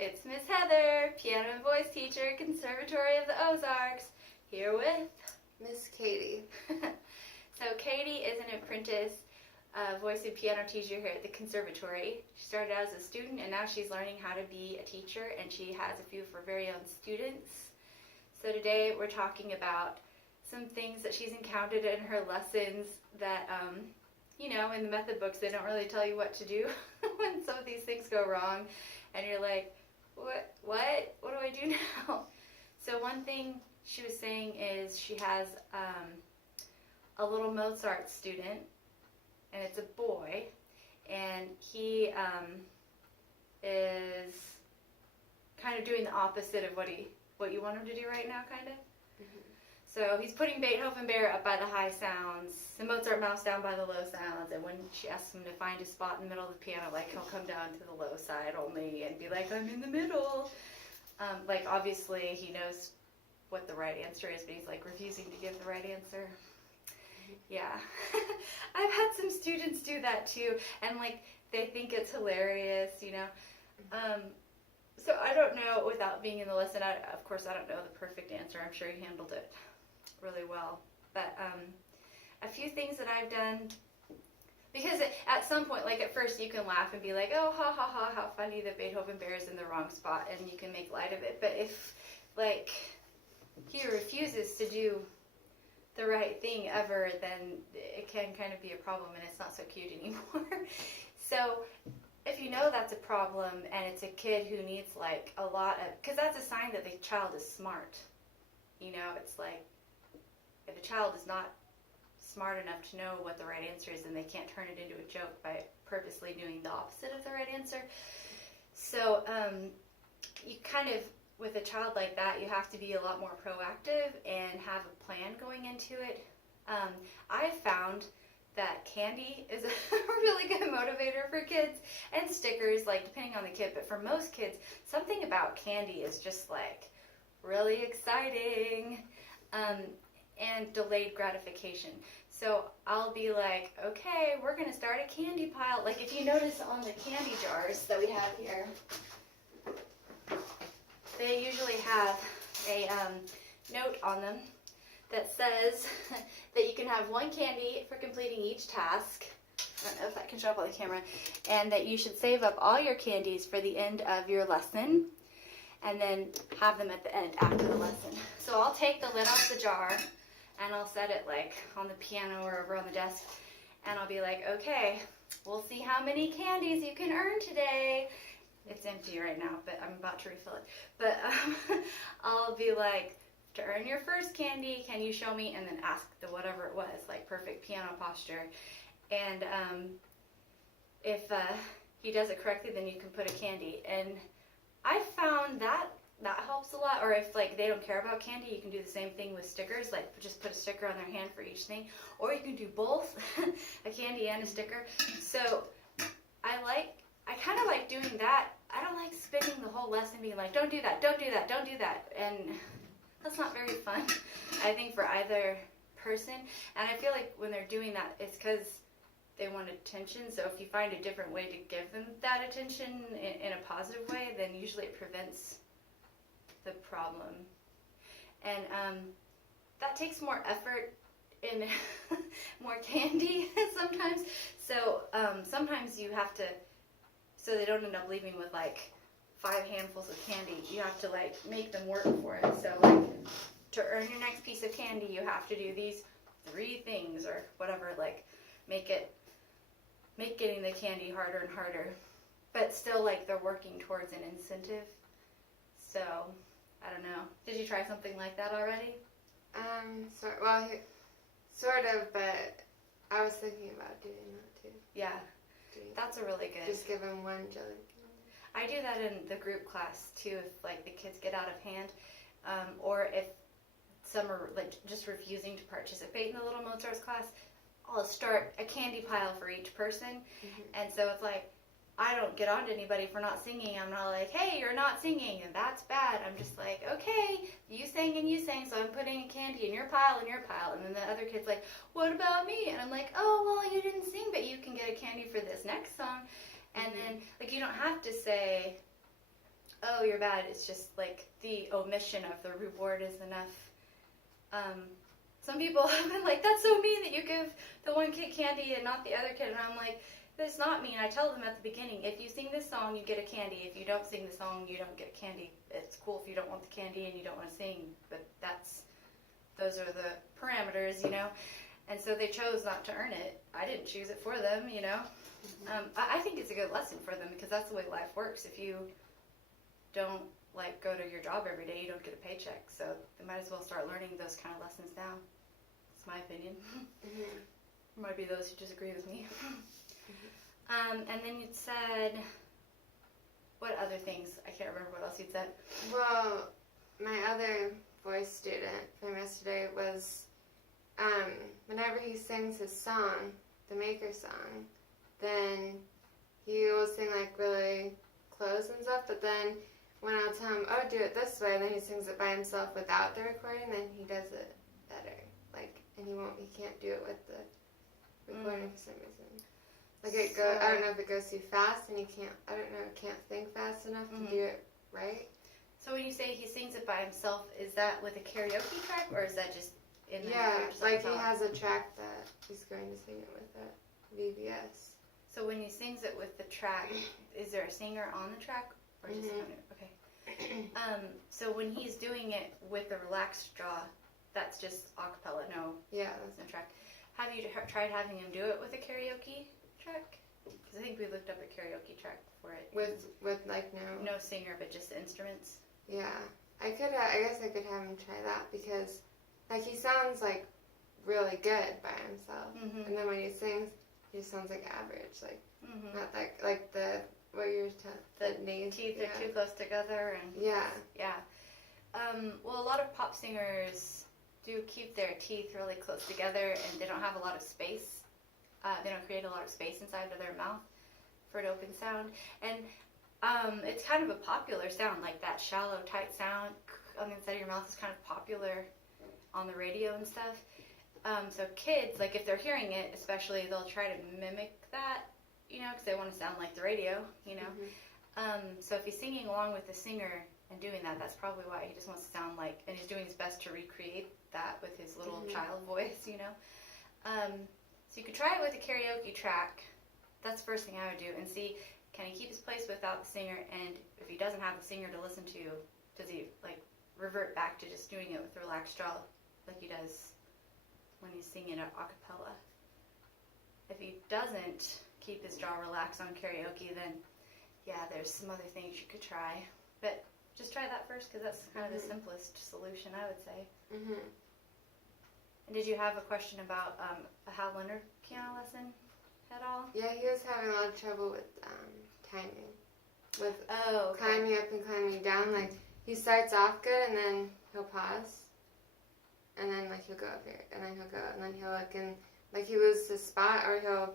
It's Miss Heather, piano and voice teacher, Conservatory of the Ozarks, here with Miss Katie. So Katie is an apprentice voice and piano teacher here at the Conservatory. She started out as a student and now she's learning how to be a teacher, and she has a few of her very own students. So today we're talking about some things that she's encountered in her lessons that, in the method books they don't really tell you what to do when some of these things go wrong. And you're like, what do I do now? So one thing she was saying is she has a little Mozart student, and it's a boy, and he is kind of doing the opposite of what you want him to do right now, kind of. Mm-hmm. So he's putting Beethoven Bear up by the high sounds, and Mozart Mouse down by the low sounds, and when she asks him to find his spot in the middle of the piano, like, he'll come down to the low side only and be like, I'm in the middle. Obviously he knows what the right answer is, but he's like refusing to give the right answer. Yeah. I've had some students do that too, and they think it's hilarious, So I don't know, without being in the lesson, of course I don't know the perfect answer. I'm sure you handled it really well. But a few things that I've done, because at some point, at first you can laugh and be like, oh, ha, ha, ha, how funny that Beethoven Bear is in the wrong spot, and you can make light of it. But if, he refuses to do the right thing ever, then it can kind of be a problem, and it's not so cute anymore. So if you know that's a problem, and it's a kid who needs a lot of, because that's a sign that the child is smart. It's like, if a child is not smart enough to know what the right answer is, then they can't turn it into a joke by purposely doing the opposite of the right answer. So you kind of, with a child like that, you have to be a lot more proactive and have a plan going into it. I've found that candy is a really good motivator for kids, and stickers, depending on the kid, but for most kids, something about candy is just really exciting, and delayed gratification. So I'll be like, okay, we're going to start a candy pile. If you notice on the candy jars that we have here, they usually have a note on them that says that you can have one candy for completing each task. I don't know if that can show up on the camera. And that you should save up all your candies for the end of your lesson, and then have them at the end after the lesson. So I'll take the lid off the jar, and I'll set it on the piano or over on the desk, and I'll be like, okay, we'll see how many candies you can earn today. It's empty right now, but I'm about to refill it. But I'll be like, to earn your first candy, can you show me? And then ask the whatever it was, perfect piano posture. And if he does it correctly, then you can put a candy. And I found that helps a lot. Or if they don't care about candy, you can do the same thing with stickers. Just put a sticker on their hand for each thing. Or you can do both, a candy and a sticker. So I kind of like doing that. I don't like spending the whole lesson being like, don't do that, don't do that, don't do that. And that's not very fun, I think, for either person. And I feel like when they're doing that, it's because they want attention. So if you find a different way to give them that attention in a positive way, then usually it prevents the problem. And that takes more effort and more candy sometimes. So sometimes you have to, so they don't end up leaving with 5 handfuls of candy. You have to make them work for it. So to earn your next piece of candy, you have to do these 3 things or whatever. Make getting the candy harder and harder. But still they're working towards an incentive. So I don't know. Did you try something like that already? Sort of, but I was thinking about doing that too. Yeah, that's a really good. Just give them one jelly candy. I do that in the group class too, if the kids get out of hand, or if some are just refusing to participate in the little Mozart's class, I'll start a candy pile for each person. Mm-hmm. And so it's I don't get on to anybody for not singing. I'm not like, hey, you're not singing, and that's bad. I'm just like, okay, you sang and you sang, so I'm putting a candy in your pile and your pile. And then the other kid's like, what about me? And I'm like, oh, well, you didn't sing, but you can get a candy for this next song. And then, you don't have to say, oh, you're bad. It's just like the omission of the reward is enough. Some people have been like, that's so mean that you give the one kid candy and not the other kid. And I'm like, that's not mean. I tell them at the beginning, if you sing this song, you get a candy. If you don't sing the song, you don't get a candy. It's cool if you don't want the candy and you don't want to sing, but those are the parameters, you know. And so they chose not to earn it. I didn't choose it for them, you know. I think it's a good lesson for them because that's the way life works. If you don't like go to your job every day, you don't get a paycheck. So they might as well start learning those kind of lessons now. That's my opinion. There might be those who disagree with me. And then you said, what other things? I can't remember what else you'd said. Well, my other voice student from yesterday was, whenever he sings his song, the Maker song, then he will sing like really close and stuff, but then when I'll tell him, oh, do it this way, and then he sings it by himself without the recording, then he does it better. Like, and he can't do it with the recording for some reason. Like I don't know if it goes too fast, and can't think fast enough to do it right. So when you say he sings it by himself, is that with a karaoke track, or is that just in the like he has a track that he's going to sing it with at VBS. So when he sings it with the track, is there a singer on the track, or just okay? So when he's doing it with the relaxed jaw, that's just a cappella. No, that's no track. Have you tried having him do it with a karaoke track? Because I think we looked up a karaoke track for it. With like no singer, but just the instruments. Yeah, I could. I guess I could have him try that because, like, he sounds like really good by himself, and then when he sings, he sounds like average, like not that like the teeth are too close together, and yeah. Well, a lot of pop singers do keep their teeth really close together, and they don't have a lot of space. They don't create a lot of space inside of their mouth for an open sound, and it's kind of a popular sound, like that shallow, tight sound on the inside of your mouth is kind of popular on the radio and stuff. So kids, like if they're hearing it, especially, they'll try to mimic that, you know, because they want to sound like the radio, you know. So if he's singing along with the singer and doing that, that's probably why he just wants to sound like, and he's doing his best to recreate that with his little child voice, you know. So you could try it with a karaoke track. That's the first thing I would do, and see, can he keep his place without the singer, and if he doesn't have the singer to listen to, does he like revert back to just doing it with the relaxed jaw like he does when he's singing a cappella? If he doesn't keep his jaw relaxed on karaoke, then yeah, there's some other things you could try. But just try that first, because that's kind of the simplest solution, I would say. And did you have a question about a Hal Leonard piano lesson at all? Yeah, he was having a lot of trouble with timing. With okay. climbing up and climbing down. Like, he starts off good, and then he'll pause. And then, like, he'll go up here. And then he'll go, and then he'll look, and, like, he loses his spot, or he'll,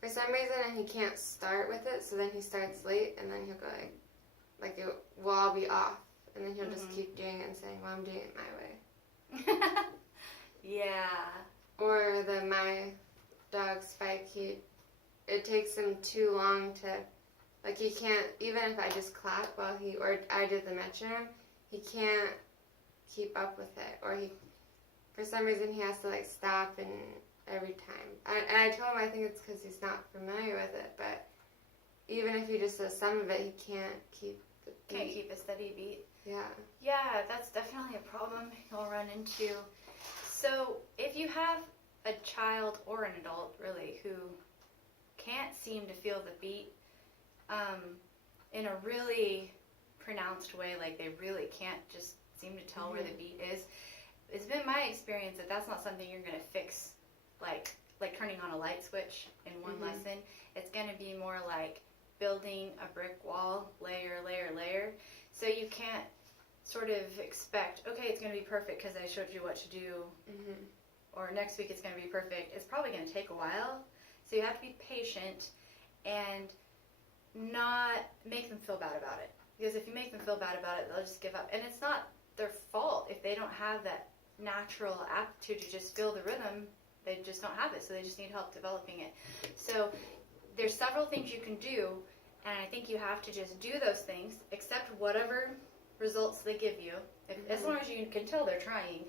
for some reason, and he can't start with it, so then he starts late, and then he'll go, like it will all be off. And then he'll just keep doing it and saying, well, I'm doing it my way. Yeah. Or my dog Spike, it takes him too long to, like, he can't, even if I just clap while or I did the metronome, he can't keep up with it. Or for some reason, he has to, like, stop and every time. And I told him I think it's because he's not familiar with it, but even if he just does some of it, he can't keep the beat. Can't keep a steady beat. Yeah. Yeah, that's definitely a problem you'll run into. So if you have a child or an adult, really, who can't seem to feel the beat in a really pronounced way, like they really can't just seem to tell where the beat is, it's been my experience that that's not something you're going to fix like turning on a light switch in one lesson. It's going to be more like building a brick wall, layer, layer, layer. So you can't sort of expect, okay, it's going to be perfect because I showed you what to do, or next week it's going to be perfect. It's probably going to take a while. So you have to be patient and not make them feel bad about it. Because if you make them feel bad about it, they'll just give up. And it's not their fault if they don't have that natural aptitude to just feel the rhythm. They just don't have it, so they just need help developing it. So there's several things you can do, And I think you have to just do those things, accept whatever results they give you, as long as you can tell they're trying.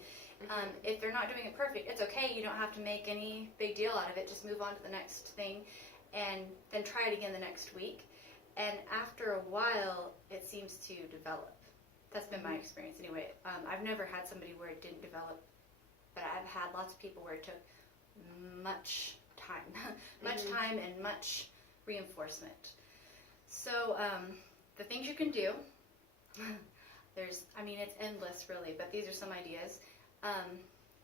If they're not doing it perfect, it's okay. You don't have to make any big deal out of it. Just move on to the next thing and then try it again the next week. And after a while, it seems to develop. That's been my experience anyway. I've never had somebody where it didn't develop, but I've had lots of people where it took much time, time and much reinforcement. So the things you can do, it's endless really, but these are some ideas.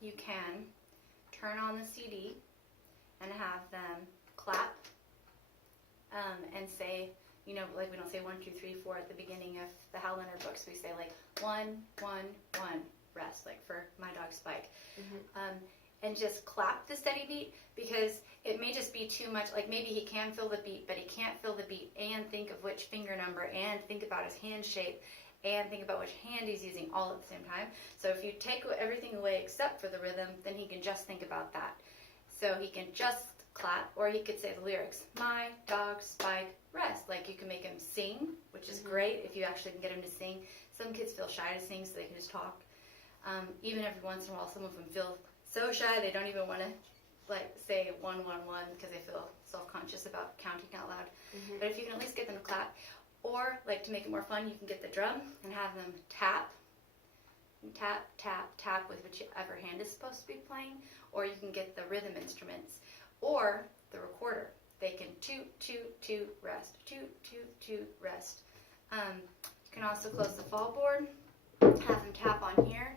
You can turn on the CD and have them clap and say, like we don't say 1, 2, 3, 4 at the beginning of the Howlander books. We say like 1, 1, 1, rest, like for my dog Spike. And just clap the steady beat, because it may just be too much. Like maybe he can feel the beat, but he can't feel the beat and think of which finger number and think about his hand shape and think about which hand he's using all at the same time. So if you take everything away except for the rhythm, then he can just think about that. So he can just clap, or he could say the lyrics, my dog Spike, rest. Like you can make him sing, which is great if you actually can get him to sing. Some kids feel shy to sing, so they can just talk. Even every once in a while, some of them feel so shy they don't even want to say 1, 1, 1 because they feel self-conscious about counting out loud. But if you can at least get them to clap, or like to make it more fun, you can get the drum and have them tap, tap, tap, tap with whichever hand is supposed to be playing, or you can get the rhythm instruments, or the recorder. They can toot, toot, toot, rest, toot, toot, toot, rest. You can also close the fall board, have them tap on here,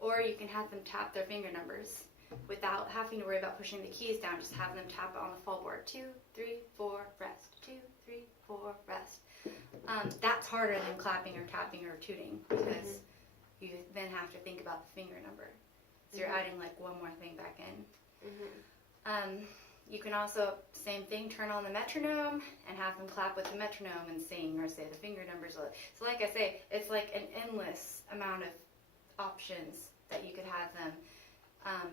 or you can have them tap their finger numbers without having to worry about pushing the keys down. Just have them tap it on the fall board. 2, 3, 4, rest. 2, 3, 4, rest. That's harder than clapping or tapping or tooting, because you then have to think about the finger number. So you're adding like one more thing back in. You can also, same thing, turn on the metronome and have them clap with the metronome and sing or say the finger numbers. So like I say, it's like an endless amount of options that you could have them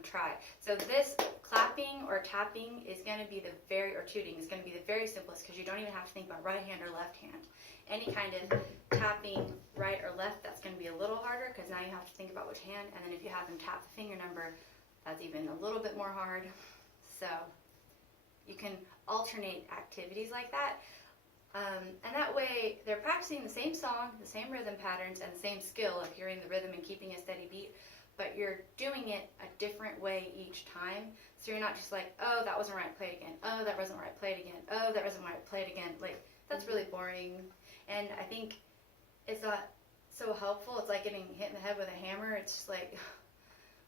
try. So this clapping or tapping is going to be or tooting is going to be the very simplest, because you don't even have to think about right hand or left hand. Any kind of tapping right or left, that's going to be a little harder, because now you have to think about which hand. And then if you have them tap the finger number, that's even a little bit more hard. So you can alternate activities like that. And that way they're practicing the same song, the same rhythm patterns, and the same skill of hearing the rhythm and keeping a steady beat, but you're doing it a different way each time. So you're not just like, oh, that wasn't right, play it again. Oh, that wasn't right, play it again. Oh, that wasn't right, play it again. Like, that's really boring. And I think it's not so helpful. It's like getting hit in the head with a hammer. It's just like,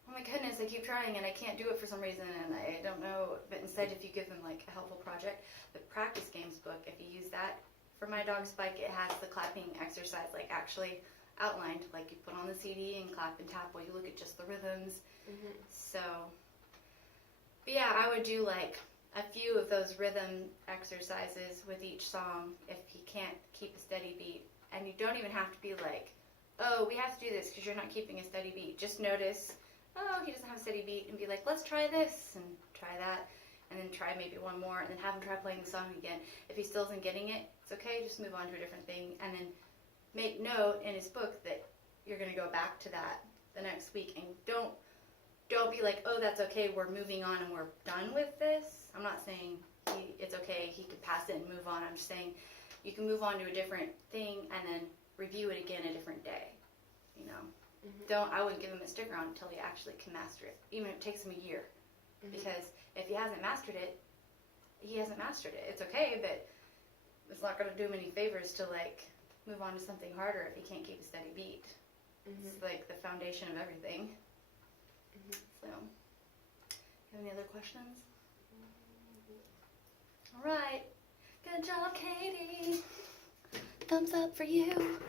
oh my goodness, I keep trying and I can't do it for some reason and I don't know. But instead, if you give them like a helpful project, the practice games book, if you use that for my dog Spike, it has the clapping exercise like actually outlined. Like you put on the CD and clap and tap while you look at just the rhythms. So, but yeah, I would do like a few of those rhythm exercises with each song if he can't keep a steady beat. And you don't even have to be like, oh, we have to do this because you're not keeping a steady beat. Just notice, oh, he doesn't have a steady beat, and be like, let's try this and try that, and then try maybe one more, and then have him try playing the song again. If he still isn't getting it, it's okay, just move on to a different thing, and then make note in his book that you're going to go back to that the next week, and don't be like, oh, that's okay, we're moving on and we're done with this. I'm not saying it's okay, he could pass it and move on. I'm just saying you can move on to a different thing and then review it again a different day, you know. I wouldn't give him a sticker on until he actually can master it, even if it takes him a year. Because if he hasn't mastered it, he hasn't mastered it. It's okay, but it's not going to do him any favors to like move on to something harder if he can't keep a steady beat. It's like the foundation of everything. So, have any other questions? All right. Good job, Katie. Thumbs up for you.